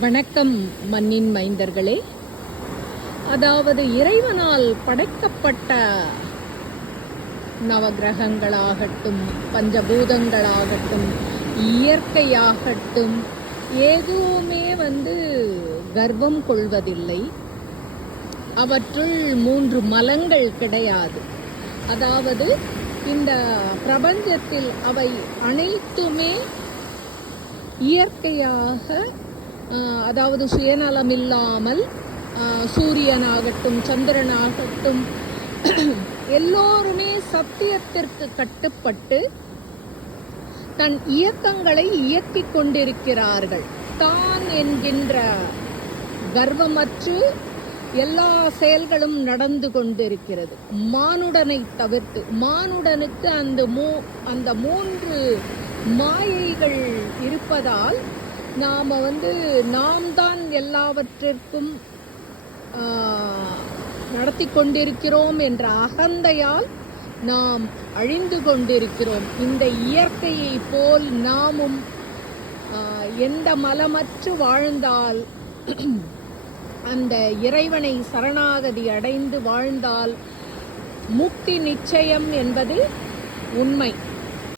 வணக்கம் மண்ணின் மைந்தர்களே. அதாவது இறைவனால் படைக்கப்பட்ட நவகிரகங்களாகட்டும் பஞ்சபூதங்களாகட்டும் இயற்கையாகட்டும் எதுவுமே வந்து கர்வம் கொள்வதில்லை. அவற்றுள் மூன்று மலங்கள் கிடையாது. அதாவது இந்த பிரபஞ்சத்தில் அவை அனைத்துமே இயற்கையாக அதாவது சுயநலமில்லாமல் ஆஹ், சூரியனாகட்டும் சந்திரனாகட்டும் எல்லோருமே சத்தியத்திற்கு கட்டுப்பட்டு தன் இயக்கங்களை இயக்கிக் கொண்டிருக்கிறார்கள். தான் என்கின்ற கர்வமற்று எல்லா செயல்களும் நடந்து கொண்டிருக்கிறது. மானுடனை தவிர்த்து மானுடனுக்கு அந்த மூ அந்த மூன்று மாயைகள் இருப்பதால் நாம் வந்து நாம் தான் எல்லாவற்றிற்கும் நடத்தி கொண்டிருக்கிறோம் என்ற அகந்தையால் நாம் அழிந்து கொண்டிருக்கிறோம். இந்த இயற்கையை போல் நாமும் எந்த மலமற்று வாழ்ந்தால் அந்த இறைவனை சரணாகதி அடைந்து வாழ்ந்தால் முக்தி நிச்சயம் என்பது உண்மை.